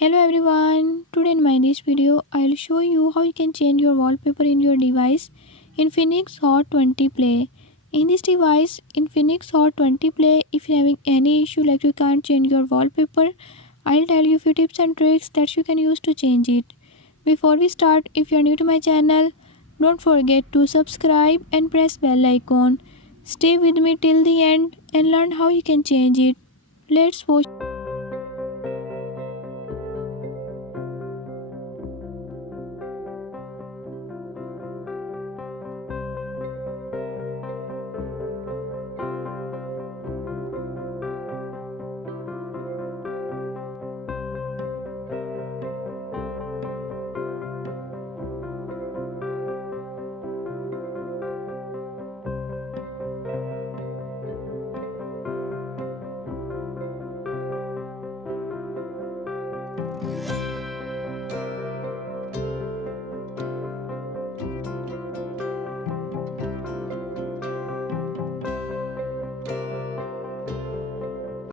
Hello everyone, today in this video I'll show you how you can change your wallpaper in your device Infinix Hot 20 Play. In this device Infinix Hot 20 Play, if you're having any issue like you can't change your wallpaper, I'll tell you few tips and tricks that you can use to change it. Before we start, if you're new to my channel, don't forget to subscribe and press bell icon. Stay with me till the end and learn how you can change it. Let's watch.